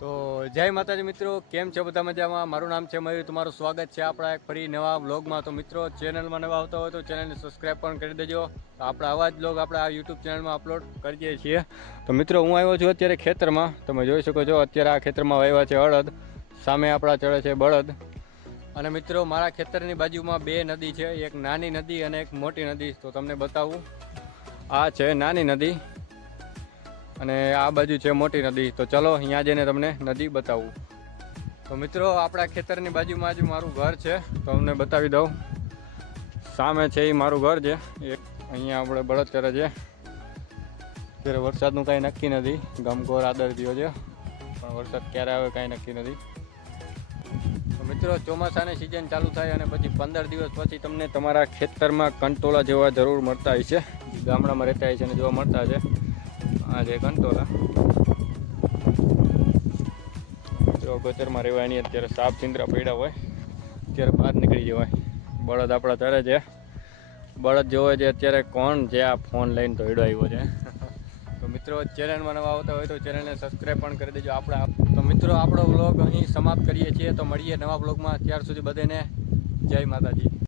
તો જય માતાજી મિત્રો, કેમ છો બધા મજામાં? મારું નામ છે મયુર, તમારું સ્વાગત છે આપણા એક ફરી નવા વ્લોગમાં। તો મિત્રો, ચેનલમાં નવા આવતા હોય તો ચેનલને સબસ્ક્રાઈબ પણ કરી દેજો। તો આપણે આવા જ વ્લોગ આપણે આ યુટ્યુબ ચેનલમાં અપલોડ કરીએ છીએ। તો મિત્રો, હું આવ્યો છું અત્યારે ખેતરમાં। તમે જોઈ શકો છો અત્યારે આ ખેતરમાં વાવ્યા છે અડદ, સામે આપણા ચડે છે બળદ। અને મિત્રો, મારા ખેતરની બાજુમાં બે નદી છે, એક નાની નદી અને એક મોટી નદી। તો તમને બતાવું, આ છે નાની નદી અને આ બાજુ છે મોટી નદી। તો ચલો અહીંયા જઈને તમને નદી બતાવું। તો મિત્રો, આપણા ખેતરની બાજુમાં જ મારું ઘર છે, તો તમને બતાવી દઉં। સામે છે એ મારું ઘર છે, એક અહીંયા આપણે બળદ કરે છે। અત્યારે વરસાદનું કાંઈ નક્કી નથી, ગમકોર આદર થયો છે, પણ વરસાદ ક્યારે આવે કાંઈ નક્કી નથી। તો મિત્રો, ચોમાસાની સિઝન ચાલુ થાય અને પછી 15 દિવસ પછી તમને તમારા ખેતરમાં કંટોળા જેવા જરૂર મળતા હોય છે, ગામડામાં રહેતા હોય છે અને જોવા મળતા છે। આ છે કંટોલા। મિત્રો, ખેતરમાં રહેવાય નહીં, અત્યારે સાપ ચિંતરા પડ્યા હોય, અત્યારે બહાર નીકળી જવાય। બળદ આપણા ચડે છે, બળદ જોવે છે અત્યારે કોણ જે આ ફોન લઈને દોડ્યો આવ્યો છે। તો મિત્રો, ચેનલમાં નવા આવતા હોય તો ચેનલને સબસ્ક્રાઈબ પણ કરી દેજો। તો મિત્રો, આપણો વ્લોગ અહીં સમાપ્ત કરીએ છીએ। તો મળીએ નવા વ્લોગમાં, ત્યાર સુધી બધાને જય માતાજી।